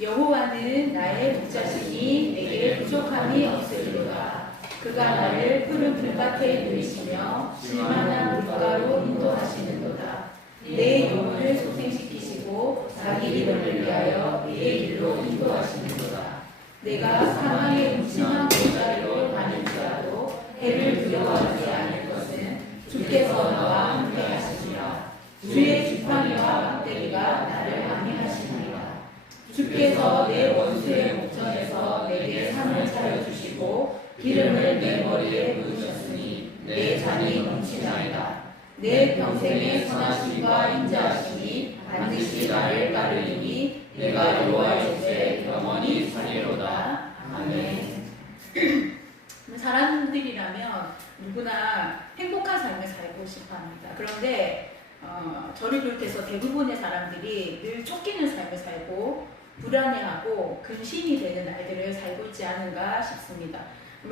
여호와는 나의 목자시니 내게 부족함이 없으리로다. 그가 나를 푸른 풀밭에 누이시며 질만한 물가로 인도하시는도다. 내 영혼을 소생시키시고 자기 이름을 위하여 내 길로 인도하시는도다. 내가 사망의 음침한 골짜기로 다닐지라도 해를 두려워하지 않을 것은 주께서 나와 함께 하시니라. 주의 지팡이와 막대기가 나를 안위하시니라. 주께서 내 원수의 목전에서 내게 상을 차려주시고 기름을 내 머리에 부으셨으니 내 잔이 넘치나이다. 내 평생의 선하심과 인자하심이 반드시 나를 따르리니 내가 여호와의 곁에 영원히 살리로다. 아멘. 사람들이라면 누구나 행복한 삶을 살고 싶어합니다. 그런데 저를 비롯해서 대부분의 사람들이 늘 쫓기는 삶을 살고 불안해하고 근심이 되는 날들을 살고 있지 않은가 싶습니다.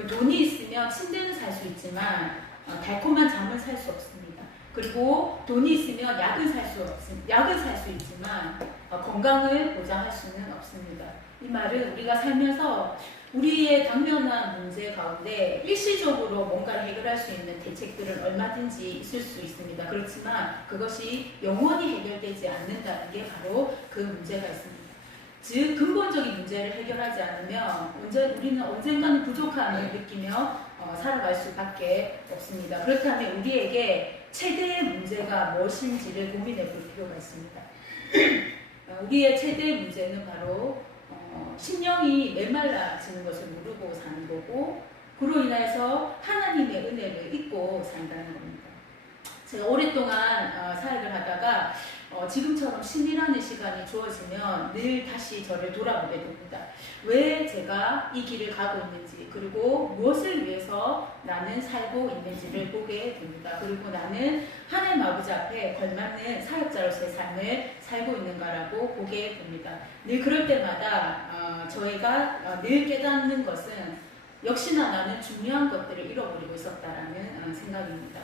돈이 있으면 침대는 살 수 있지만 달콤한 잠은 살 수 없습니다. 그리고 돈이 있으면 약은 살 수 있지만 건강을 보장할 수는 없습니다. 이 말은 우리가 살면서 우리의 당면한 문제 가운데 일시적으로 뭔가를 해결할 수 있는 대책들은 얼마든지 있을 수 있습니다. 그렇지만 그것이 영원히 해결되지 않는다는 게 바로 그 문제가 있습니다. 즉 근본적인 문제를 해결하지 않으면 우리는 언젠가는 부족함을 느끼며 살아갈 수밖에 없습니다. 그렇다면 우리에게 최대의 문제가 무엇인지를 고민해 볼 필요가 있습니다. 우리의 최대의 문제는 바로 심령이 메말라지는 것을 모르고 사는 거고, 그로 인해서 하나님의 은혜를 잊고 산다는 겁니다. 제가 오랫동안 사역을 하다가 지금처럼 신이라는 시간이 주어지면 늘 다시 저를 돌아보게 됩니다. 왜 제가 이 길을 가고 있는지, 그리고 무엇을 위해서 나는 살고 있는지를 보게 됩니다. 그리고 나는 하나님 아버지 앞에 걸맞는 사역자로서의 삶을 살고 있는가라고 보게 됩니다. 늘 그럴 때마다 저희가 늘 깨닫는 것은 역시나 나는 중요한 것들을 잃어버리고 있었다라는 생각입니다.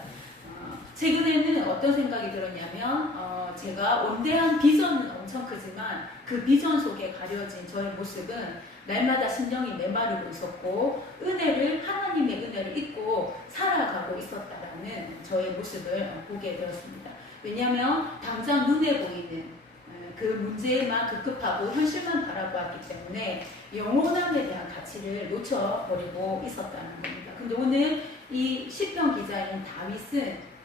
최근에는 어떤 생각이 들었냐면 제가 원대한 비전은 엄청 크지만 그 비전 속에 가려진 저의 모습은 날마다 심령이 메마르고 있었고 하나님의 은혜를 잊고 살아가고 있었다라는 저의 모습을 보게 되었습니다. 왜냐하면 당장 눈에 보이는 그 문제만 급급하고 현실만 바라보았기 때문에 영원함에 대한 가치를 놓쳐버리고 있었다는 겁니다. 근데 오늘 이 시편 기자인 다윗은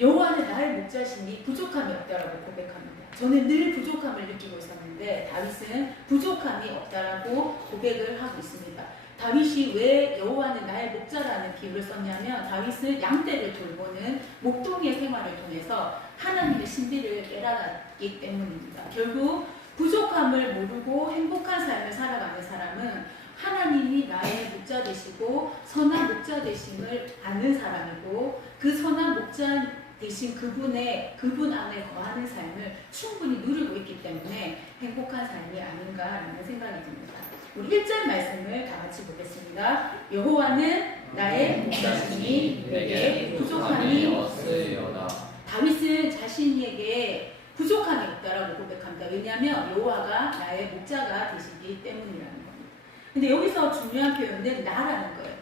여호와는 나의 목자시니 부족함이 없다라고 고백합니다. 저는 늘 부족함을 느끼고 있었는데 다윗은 부족함이 없다라고 고백을 하고 있습니다. 다윗이 왜 여호와는 나의 목자라는 비유를 썼냐면 다윗은 양떼를 돌보는 목동의 생활을 통해서 하나님의 신비를 깨달았기 때문입니다. 결국 부족함을 모르고 행복한 삶을 살아가는 사람은 하나님이 나의 목자 되시고 선한 목자 되심을 아는 사람이고 그 선한 목자 대신 그분 안에 거하는 삶을 충분히 누리고 있기 때문에 행복한 삶이 아닌가라는 생각이 듭니다. 우리 1절 말씀을 다 같이 보겠습니다. 여호와는 나의 목자시니 내게 부족함이 없으리로다. 다윗은 자신에게 부족함이 없다라고 고백합니다. 왜냐하면 여호와가 나의 목자가 되시기 때문이라는 겁니다. 근데 여기서 중요한 표현은 나라는 거예요.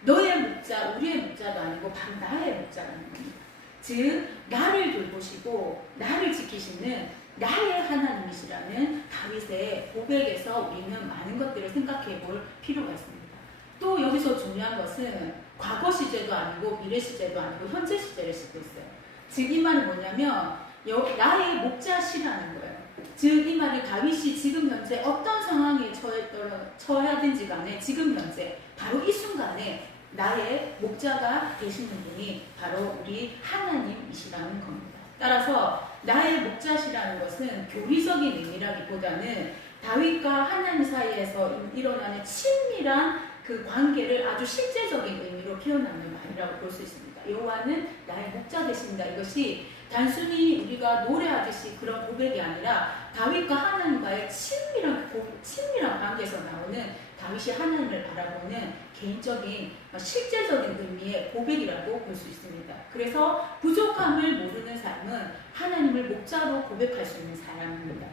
너의 목자, 우리의 목자도 아니고 바로 나의 목자라는 겁니다. 즉 나를 돌보시고 나를 지키시는 나의 하나님이시라는 다윗의 고백에서 우리는 많은 것들을 생각해 볼 필요가 있습니다. 또 여기서 중요한 것은 과거 시제도 아니고 미래 시제도 아니고 현재 시제를 쓰고 있어요. 즉 이 말은 뭐냐면 나의 목자시라는 거예요. 즉 이 말은 다윗이 지금 현재 어떤 상황에 처하든지 간에 지금 현재 바로 이 순간에 나의 목자가 되시는 분이 바로 우리 하나님이시라는 겁니다. 따라서 나의 목자시라는 것은 교리적인 의미라기보다는 다윗과 하나님 사이에서 일어나는 친밀한 그 관계를 아주 실제적인 의미로 표현하는 말이라고 볼 수 있습니다. 여호와는 나의 목자 되신다. 이것이 단순히 우리가 노래하듯이 그런 고백이 아니라 다윗과 하나님과의 친밀한 관계에서 나오는 다윗이 하나님을 바라보는 개인적인 실제적인 의미의 고백이라고 볼 수 있습니다. 그래서 부족함을 모르는 삶은 하나님을 목자로 고백할 수 있는 사람입니다.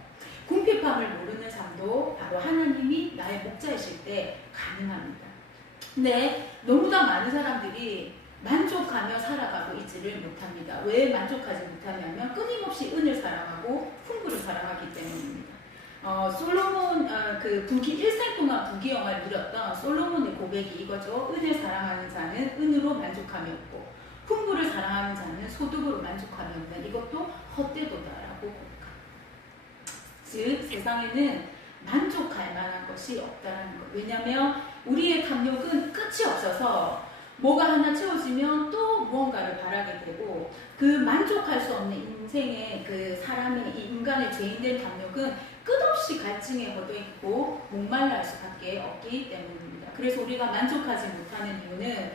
궁핍함을 모르는 삶도 만족도 바로 하나님이 나의 목자이실 때 가능합니다. 근데 너무나 많은 사람들이 만족하며 살아가고 있지를 못합니다. 왜 만족하지 못하냐면 끊임없이 은을 사랑하고 풍부를 사랑하기 때문입니다. 솔로몬 일생 동안 부귀영화를 누렸던 솔로몬의 고백이 이거죠. 은을 사랑하는 자는 은으로 만족함이 없고 풍부를 사랑하는 자는 소득으로 만족함이 없다. 이것도 헛되도다라고 고백합니다. 즉 세상에는 만족할 만한 것이 없다는 것. 왜냐하면 우리의 탐욕은 끝이 없어서 뭐가 하나 채워지면 또 무언가를 바라게 되고 그 만족할 수 없는 인생의 그 사람의 이 인간의 죄인된 탐욕은 끝없이 갈증에 걷어 있고 목말라 수밖에 없기 때문입니다. 그래서 우리가 만족하지 못하는 이유는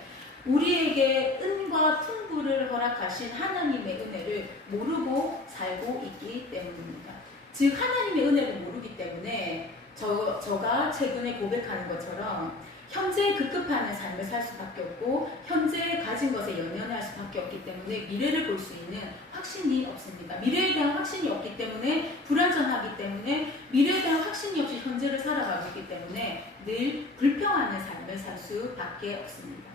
우리에게 은과 풍부를 허락하신 하나님의 은혜를 모르고 살고 있기 때문입니다. 즉 하나님의 은혜를 모르기 때문에 저가 최근에 고백하는 것처럼 현재 급급하는 삶을 살 수밖에 없고 현재 가진 것에 연연할 수밖에 없기 때문에 미래를 볼 수 있는 확신이 없습니다. 미래에 대한 확신이 없기 때문에 불안정하기 때문에 미래에 대한 확신이 없이 현재를 살아가고 있기 때문에 늘 불평하는 삶을 살 수밖에 없습니다.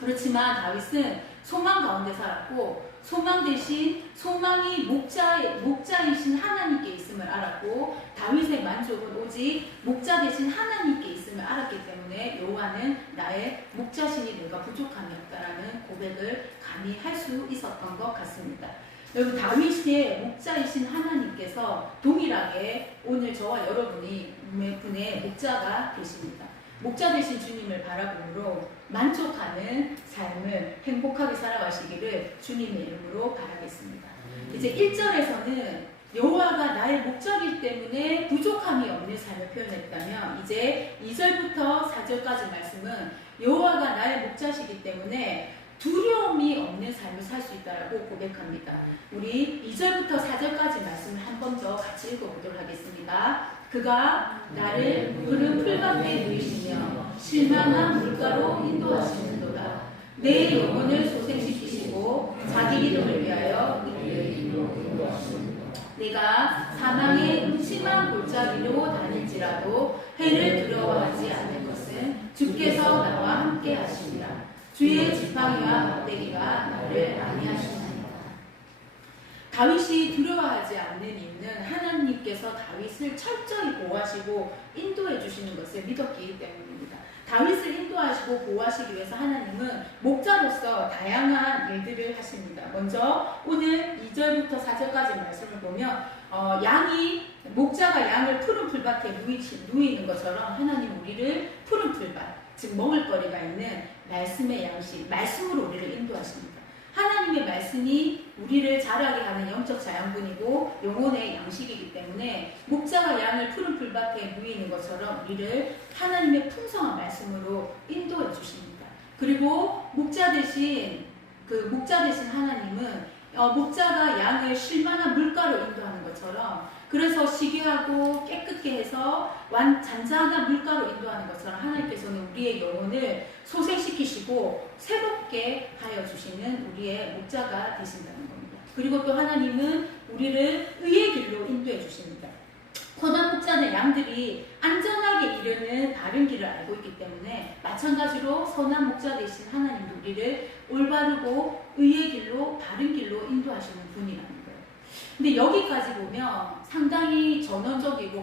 그렇지만 다윗은 소망 가운데 살았고 소망 대신 소망이 목자이신 하나님께 있음을 알았고 다윗의 만족은 오직 목자 대신 하나님께 있음을 알았기 때문에 여호와는 나의 목자시니 내가 부족함이 없다라는 고백을 감히 할 수 있었던 것 같습니다. 여러분 다윗의 목자이신 하나님께서 동일하게 오늘 저와 여러분의 목자가 되십니다. 목자 되신 주님을 바라보므로 만족하는 삶을 행복하게 살아가시기를 주님의 이름으로 바라겠습니다. 이제 1절에서는 여호와가 나의 목자이기 때문에 부족함이 없는 삶을 표현했다면 이제 2절부터 4절까지 말씀은 여호와가 나의 목자시기 때문에 두려움이 없는 삶을 살 수 있다고 고백합니다. 우리 2절부터 4절까지 말씀을 한 번 더 같이 읽어보도록 하겠습니다. 그가 나를 푸른 풀밭에 누이시며 실만한 물가로 인도하시는도다. 내 영혼을 소생시키시고 자기 이름을 위하여 내가 사망의 음침한 골짜기로 다닐지라도 해를 두려워하지 않을 것은 주께서 나와 함께 하시니라. 주의 지팡이와 막대기가 나를 안위하시나이다. 다윗이 두려워하지 않는 이유는 하나님께서 다윗을 철저히 보호하시고 인도해 주시는 것을 믿었기 때문입니다. 다윗을 인도하시고 보호하시기 위해서 하나님은 목자로서 다양한 일들을 하십니다. 먼저 오늘 2절부터 4절까지 말씀을 보면 목자가 양을 푸른 풀밭에 누이는 것처럼 하나님 우리를 푸른 풀밭, 즉 먹을거리가 있는 말씀의 양식, 말씀으로 우리를 인도하십니다. 하나님의 말씀이 우리를 자라게 하는 영적 자양분이고 영혼의 양식이기 때문에 목자가 양을 푸른 풀밭에 누이는 것처럼 우리를 하나님의 풍성한 말씀으로 인도해 주십니다. 그리고 목자 대신 하나님은 목자가 양을 쉴만한 물가로 인도하는 것처럼 그래서 쉬게 하고 깨끗게 해서 잔잔한 물가로 인도하는 것처럼 하나님께서는 우리의 영혼을 소생시키시고 새롭게 하여 주시는 우리의 목자가 되신다는 겁니다. 그리고 또 하나님은 우리를 의의 길로 인도해 주십니다. 선한 목자는 양들이 안전하게 이르는 바른 길을 알고 있기 때문에 마찬가지로 선한 목자 되신 하나님도 우리를 올바르고 의의 길로 바른 길로 인도하시는 분이라는 거예요. 근데 여기까지 보면 상당히 전원적이고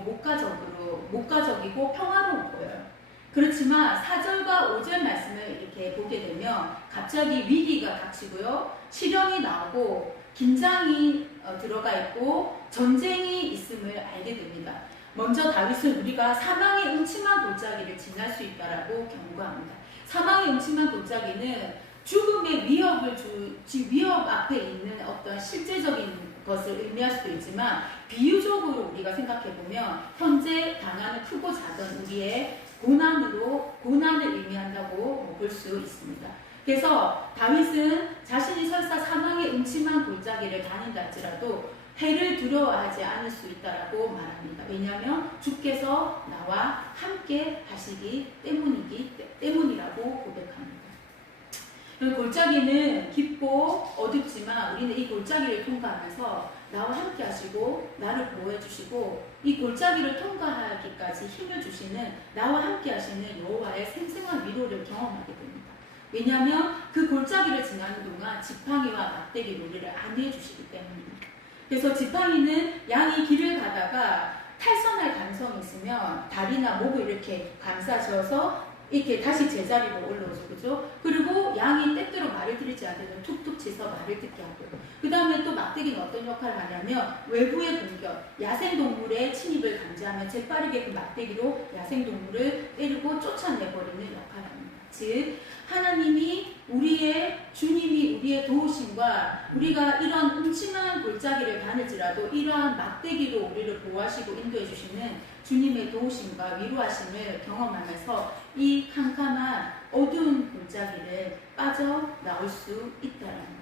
목가적이고 평화로워 보여요. 그렇지만 4절과 5절 말씀을 이렇게 보게 되면 갑자기 위기가 닥치고요. 시련이 나오고 긴장이 들어가 있고 전쟁이 있음을 알게 됩니다. 먼저 다윗은 우리가 사망의 음침한 골짜기를 지날 수 있다라고 경고합니다. 사망의 음침한 골짜기는 죽음의 위협 앞에 있는 어떤 실제적인 것을 의미할 수도 있지만 비유적으로 우리가 생각해보면 현재 당하는 크고 작은 우리의 고난을 의미한다고 볼 수 있습니다. 그래서 다윗은 자신이 설사 사망의 음침한 골짜기를 다닌다 할지라도 해를 두려워하지 않을 수 있다라고 말합니다. 왜냐하면 주께서 나와 함께 하시기 때문이라고 고백합니다. 골짜기는 깊고 어둡지만 우리는 이 골짜기를 통과하면서 나와 함께 하시고 나를 보호해 주시고 이 골짜기를 통과하기까지 힘을 주시는 나와 함께 하시는 여호와의 생생한 위로를 경험하게 됩니다. 왜냐하면 그 골짜기를 지나는 동안 지팡이와 막대기 놀이를 안 해주시기 때문입니다. 그래서 지팡이는 양이 길을 가다가 탈선할 가능성이 있으면 다리나 목을 이렇게 감싸셔서 이렇게 다시 제자리로 올라오죠. 그죠? 그리고 양이 때때로 말을 들이지 않으면 툭툭 치서 말을 듣게 하고요. 그 다음에 또 막대기는 어떤 역할을 하냐면 외부의 공격, 야생동물의 침입을 감지하면 재빠르게 그 막대기로 야생동물을 때리고 쫓아내버리는 역할을 합니다. 즉 하나님이 주님이 우리의 도우심과 우리가 이런 음침한 골짜기를 다닐지라도 이러한 막대기로 우리를 보호하시고 인도해 주시는 주님의 도우심과 위로하심을 경험하면서 이 캄캄한 어두운 골짜기를 빠져나올 수 있다는 겁니다.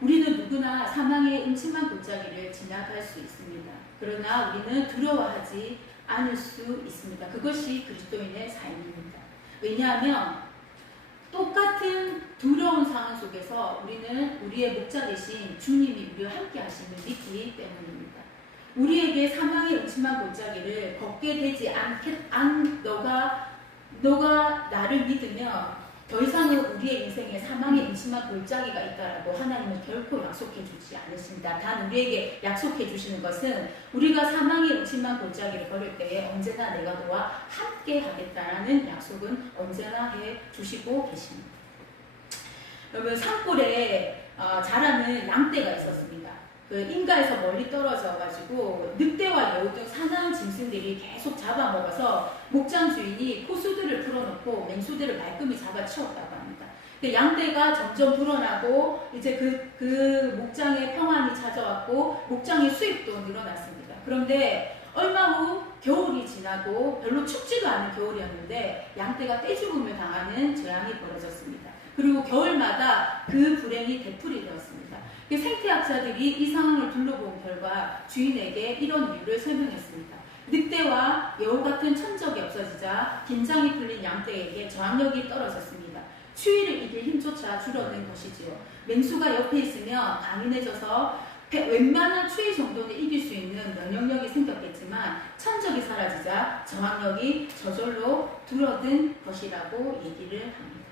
우리는 누구나 사망의 음침한 골짜기를 지나갈 수 있습니다. 그러나 우리는 두려워하지 않을 수 있습니다. 그것이 그리스도인의 삶입니다. 왜냐하면 똑같은 두려운 상황 속에서 우리는 우리의 목자 되신 주님이 우리와 함께 하심을 믿기 때문입니다. 우리에게 사망의 음침한 골짜기를 걷게 되지 너가 나를 믿으면 더 이상은 우리의 인생에 사망의 음침한 골짜기가 있다라고 하나님은 결코 약속해 주지 않으십니다. 단 우리에게 약속해 주시는 것은 우리가 사망의 음침한 골짜기를 걸을 때에 언제나 내가 너와 함께 하겠다라는 약속은 언제나 해 주시고 계십니다. 여러분 산골에 자라는 양떼가 있었습니다. 그 인가에서 멀리 떨어져 가지고 늑대와 여우 등 사나운 짐승들이 계속 잡아먹어서 목장 주인이 포수들을 풀어놓고 맹수들을 말끔히 잡아치웠다고 합니다. 양떼가 점점 불어나고 이제 그 목장에 평안이 찾아왔고 목장의 수입도 늘어났습니다. 그런데 얼마 후 겨울이 지나고 별로 춥지도 않은 겨울이었는데 양떼가 떼죽음을 당하는 재앙이 벌어졌습니다. 그리고 겨울마다 그 불행이 되풀이 되었습니다. 생태학자들이 이 상황을 둘러본 결과 주인에게 이런 이유를 설명했습니다. 늑대와 여우 같은 천적이 없어지자 긴장이 풀린 양떼에게 저항력이 떨어졌습니다. 추위를 이길 힘조차 줄어든 것이지요. 맹수가 옆에 있으면 강인해져서 웬만한 추위 정도는 이길 수 있는 면역력이 생겼겠지만 천적이 사라지자 저항력이 저절로 줄어든 것이라고 얘기를 합니다.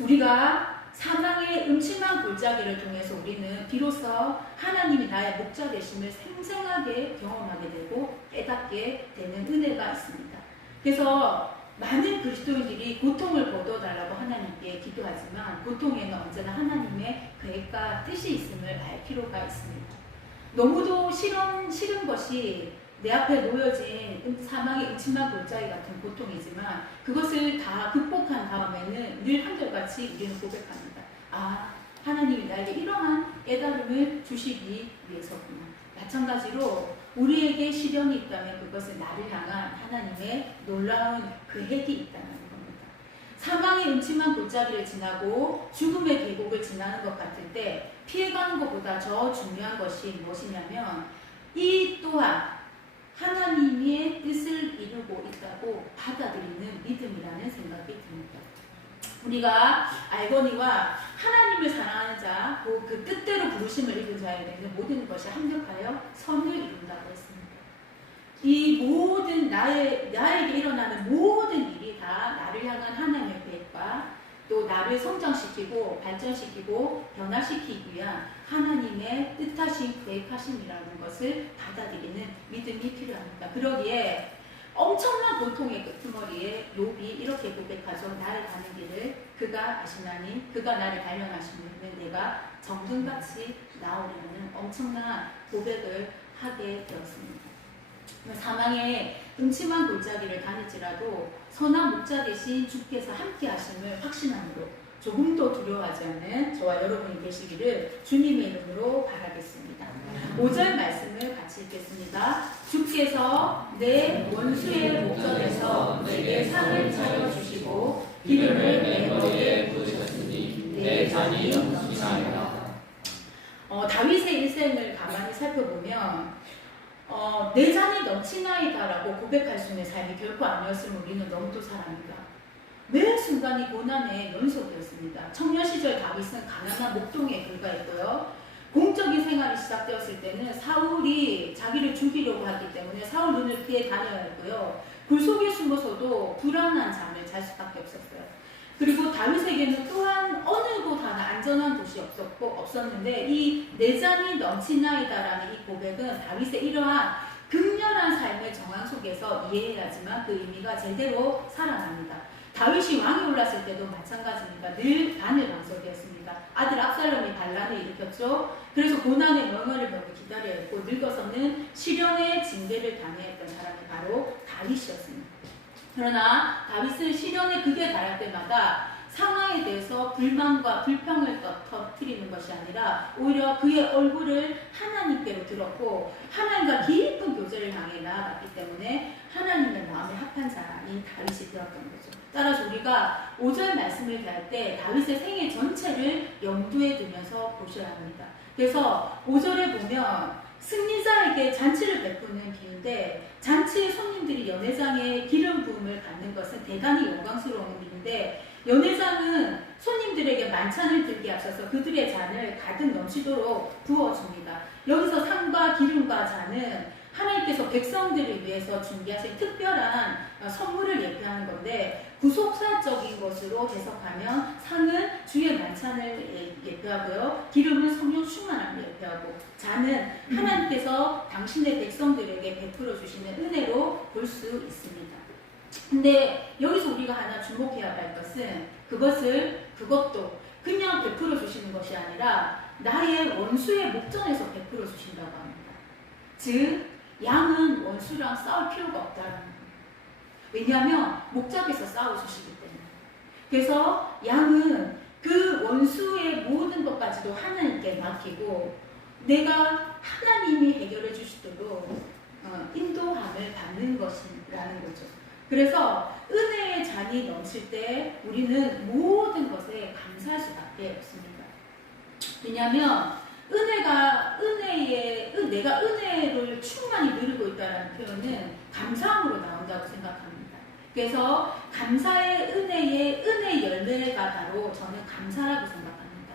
우리가 사망의 음침한 골짜기를 통해서 우리는 비로소 하나님이 나의 목자 되심을 생생하게 경험하게 되고 깨닫게 되는 은혜가 있습니다. 그래서 많은 그리스도인들이 고통을 거둬달라고 하나님께 기도하지만 고통에는 언제나 하나님의 계획과 뜻이 있음을 알 필요가 있습니다. 너무도 싫은 것이 내 앞에 놓여진 사망의 음침한 골짜기 같은 고통이지만 그것을 다 극복한 다음에는 늘 한결같이 우리는 고백합니다. 하나님이 나에게 이러한 깨달음을 주시기 위해서구나. 마찬가지로 우리에게 시련이 있다면 그것은 나를 향한 하나님의 놀라운 계획이 있다는 겁니다. 사망의 음침한 골짜기를 지나고 죽음의 계곡을 지나는 것 같을 때 피해가는 것보다 더 중요한 것이 무엇이냐면 이 또한 하나님의 뜻을 이루고 있다고 받아들이는 믿음이라는 생각이 듭니다. 우리가 알거니와 하나님을 사랑하는 자, 그 뜻대로 부르심을 입은 자에 대해서 모든 것이 합력하여 선을 이룬다고 했습니다. 이 모든 나에게 일어나는 모든 일이 다 나를 향한 하나님의 계획과 또 나를 성장시키고 발전시키고 변화시키기 위한 하나님의 뜻하신 계획하심이라는 것을 받아들이는 믿음이 필요합니다. 그러기에 엄청난 고통의 끄트머리에 욥이 이렇게 고백하죠. 나를 가는 길을 그가 아시나니 그가 나를 단련하시면 내가 정금같이 나오려는 엄청난 고백을 하게 되었습니다. 사망의 음침한 골짜기를 다닐지라도 선한 목자 되신 주께서 함께 하심을 확신함으로 조금도 두려워하지 않는 저와 여러분이 되시기를 주님의 이름으로 바라겠습니다. 5절 말씀을 같이 읽겠습니다. 주께서 내 원수의 목전에서 내게 상을 차려주시고 기름을 내 머리에 부으셨으니 내 잔이 넘치나이다. 다윗의 일생을 가만히 살펴보면 내 잔이 넘치나이다라고 고백할 수 있는 삶이 결코 아니었음을 우리는 너무도 잘 압니다. 매 순간이 고난의 연속이었습니다. 청년 시절 다윗은 가난한 목동에 불과했고요. 공적인 생활이 시작되었을 때는 사울이 자기를 죽이려고 하기 때문에 사울 눈을 피해 다녀야 했고요. 굴 속에 숨어서도 불안한 잠을 잘 수밖에 없었어요. 그리고 다윗에게는 또한 어느 곳 하나 안전한 곳이 없었는데 이 내 잔이 넘치나이다라는 이 고백은 다윗의 이러한 극렬한 삶의 정황 속에서 이해해야지만 그 의미가 제대로 살아납니다. 다윗이 왕이 올랐을 때도 마찬가지입니다. 늘 반을 방설되었습니다. 아들 압살롬이 반란을 일으켰죠. 그래서 고난의 명월을 보고 기다려야 했고 늙어서는 시련의 징계를 당해야 했던 사람이 바로 다윗이었습니다. 그러나 다윗은 시련의 극에 달할 때마다 상황에 대해서 불만과 불평을 터뜨리는 것이 아니라 오히려 그의 얼굴을 하나님께로 들었고 하나님과 깊은 교제를 향해 나아갔기 때문에 하나님의 마음에 합한 자인 다윗이 되었던 거죠. 따라서 우리가 5절 말씀을 대할 때 다윗의 생애 전체를 염두에 두면서 보셔야 합니다. 그래서 5절에 보면 승리자에게 잔치를 베푸는 비유인데 잔치의 손님들이 연회장에 기름 부음을 받는 것은 대단히 영광스러운 일인데 연회장은 손님들에게 만찬을 들게 앞서서 그들의 잔을 가득 넘치도록 부어줍니다. 여기서 상과 기름과 잔은 하나님께서 백성들을 위해서 준비하신 특별한 선물을 예표하는 건데 구속사적인 것으로 해석하면 상은 주의 만찬을 예표하고요. 기름은 성령 충만함을 예표하고 잔은 하나님께서 당신의 백성들에게 베풀어 주시는 은혜로 볼 수 있습니다. 근데 여기서 우리가 하나 주목해야 할 것은 그것도 그냥 베풀어 주시는 것이 아니라 나의 원수의 목전에서 베풀어 주신다고 합니다. 즉 양은 원수랑 싸울 필요가 없다는 거예요. 왜냐하면 목적에서 싸워주시기 때문에. 그래서 양은 그 원수의 모든 것까지도 하나님께 맡기고 내가 하나님이 해결해 주시도록 인도함을 받는 것이라는 거죠. 그래서 은혜의 잔이 넘칠 때 우리는 모든 것에 감사할 수밖에 없습니다. 왜냐하면 내가 은혜를 충만히 누리고 있다는 표현은 감사함으로 나온다고 생각합니다. 그래서 감사의 은혜 열매가 바로 저는 감사라고 생각합니다.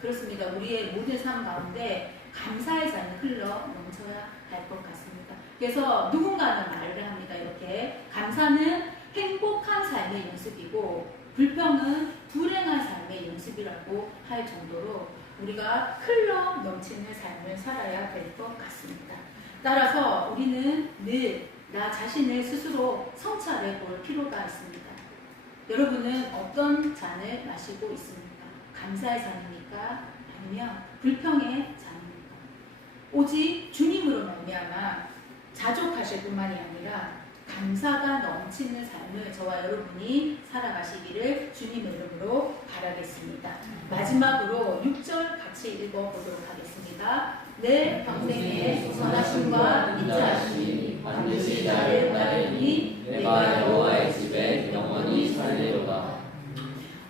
그렇습니다. 우리의 모든 삶 가운데 감사의 잔이 흘러 넘쳐야 할 것 같습니다. 그래서 누군가는 말을 합니다. 이렇게 감사는 행복한 삶의 연습이고 불평은 불행한 삶의 연습이라고 할 정도로 우리가 흘러 넘치는 삶을 살아야 될 것 같습니다. 따라서 우리는 늘 나 자신을 스스로 성찰해 볼 필요가 있습니다. 여러분은 어떤 잔을 마시고 있습니까? 감사의 잔입니까? 아니면 불평의 잔입니까? 오직 주님으로 말미암아 자족하실 뿐만이 아니라 감사가 넘치는 삶을 저와 여러분이 살아가시기를 주님의 이름으로 바라겠습니다. 마지막으로 6절 같이 읽어보도록 하겠습니다. 내 평생에 선하심과 인자하심이 반드시 나를 따르니 내가 여호와의 집에 영원히 살리로다.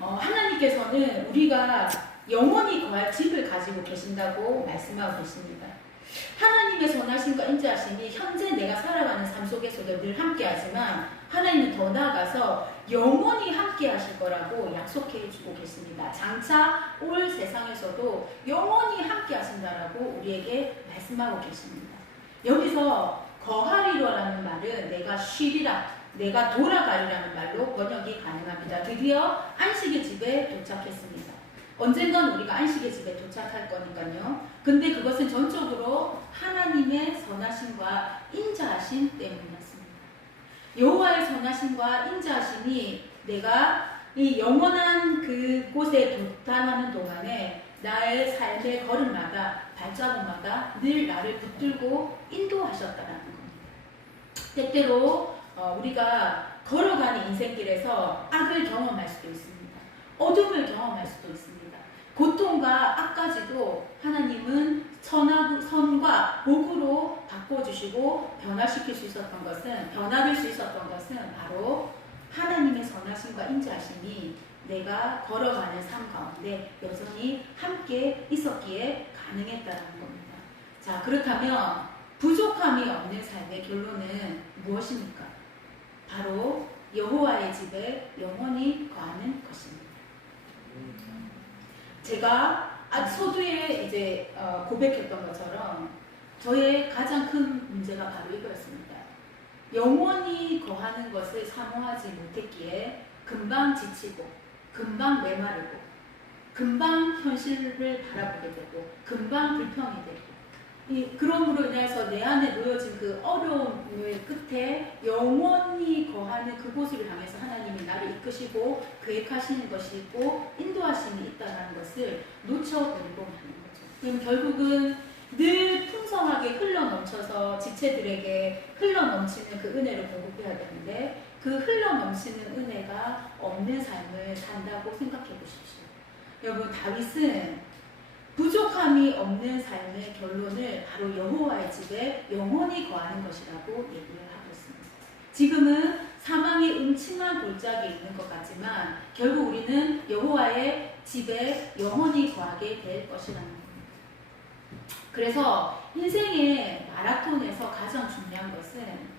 하나님께서는 우리가 영원히 거할 집을 가지고 계신다고 말씀하고 계십니다. 하나님의 선하심과 인자하심이 현재 내가 살아가는 삶 속에서도 늘 함께하지만 하나님은 더 나아가서 영원히 함께하실 거라고 약속해 주고 계십니다. 장차 올 세상에서도 영원히 함께하신다라고 우리에게 말씀하고 계십니다. 여기서 거하리로라는 말은 내가 쉬리라, 내가 돌아가리라는 말로 번역이 가능합니다. 드디어 안식의 집에 도착했습니다. 언젠간 우리가 안식의 집에 도착할 거니까요. 근데 그것은 전적으로 하나님의 선하심과 인자하심 때문이었습니다. 여호와의 선하심과 인자하심이 내가 이 영원한 그곳에 도달하는 동안에 나의 삶의 걸음마다 발자국마다 늘 나를 붙들고 인도하셨다는 겁니다. 때때로 우리가 걸어가는 인생길에서 악을 경험할 수도 있습니다. 어둠을 경험할 수도 있습니다. 고통과 악까지도 하나님은 선과 복으로 바꿔주시고 변화될 수 있었던 것은 바로 하나님의 선하심과 인자하심이 내가 걸어가는 삶 가운데 여전히 함께 있었기에 가능했다는 겁니다. 자, 그렇다면 부족함이 없는 삶의 결론은 무엇입니까? 바로 여호와의 집에 영원히 거하는 것입니다. 제가 서두에 이제 고백했던 것처럼 저의 가장 큰 문제가 바로 이거였습니다. 영원히 거하는 것을 사모하지 못했기에 금방 지치고 금방 메마르고 금방 현실을 바라보게 되고 금방 불평이 되고 그럼으로 인해서 내 안에 놓여진 그 어려움의 끝에 영원히 거하는 그곳을 향해서 하나님이 나를 이끄시고 계획하시는 것이 있고 인도하심이 있다는 것을 놓쳐버리고 마는 거죠. 그럼 결국은 늘 풍성하게 흘러넘쳐서 지체들에게 흘러넘치는 그 은혜를 공급해야 되는데 그 흘러넘치는 은혜가 없는 삶을 산다고 생각해 보십시오. 여러분, 다윗은 부족함이 없는 삶의 결론을 바로 여호와의 집에 영원히 거하는 것이라고 얘기를 하고 있습니다. 지금은 사망의 음침한 골짜기에 있는 것 같지만 결국 우리는 여호와의 집에 영원히 거하게 될 것이라는 겁니다. 그래서 인생의 마라톤에서 가장 중요한 것은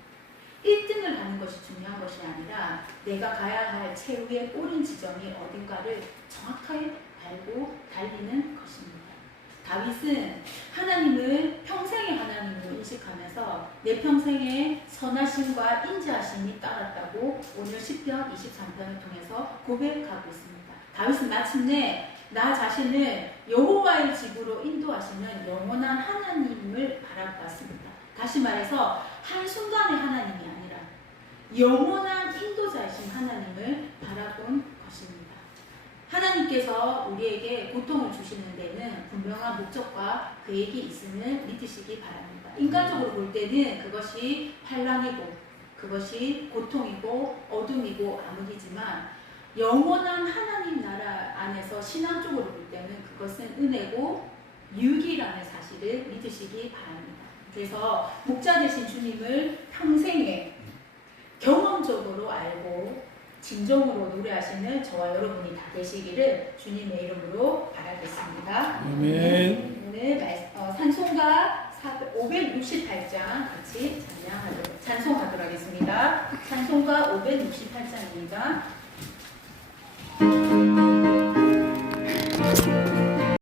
1등을 하는 것이 중요한 것이 아니라 내가 가야 할 최후의 꼬린 지점이 어딘가를 정확하게 알고 달리는 것입니다. 다윗은 하나님을 평생의 하나님으로 인식하면서 내 평생의 선하심과 인자하심이 따랐다고 오늘 시편 23편을 통해서 고백하고 있습니다. 다윗은 마침내 나 자신을 여호와의 집으로 인도하시는 영원한 하나님을 바라봤습니다. 다시 말해서 한순간의 하나님이 아니라 영원한 인도자이신 하나님을 바라본 것입니다. 하나님께서 우리에게 고통을 주시는 데는 분명한 목적과 계획이 있음을 믿으시기 바랍니다. 인간적으로 볼 때는 그것이 환난이고 그것이 고통이고 어둠이고 암흑이지만 영원한 하나님 나라 안에서 신앙적으로 볼 때는 그것은 은혜고 유익이라는 사실을 믿으시기 바랍니다. 그래서 목자 되신 주님을 평생에 경험적으로 알고 진정으로 노래하시는 저와 여러분이 다 되시기를 주님의 이름으로 바라겠습니다. 아멘. 오늘 찬송가 568장 같이 찬송하도록 하겠습니다. 찬송가 568장입니다.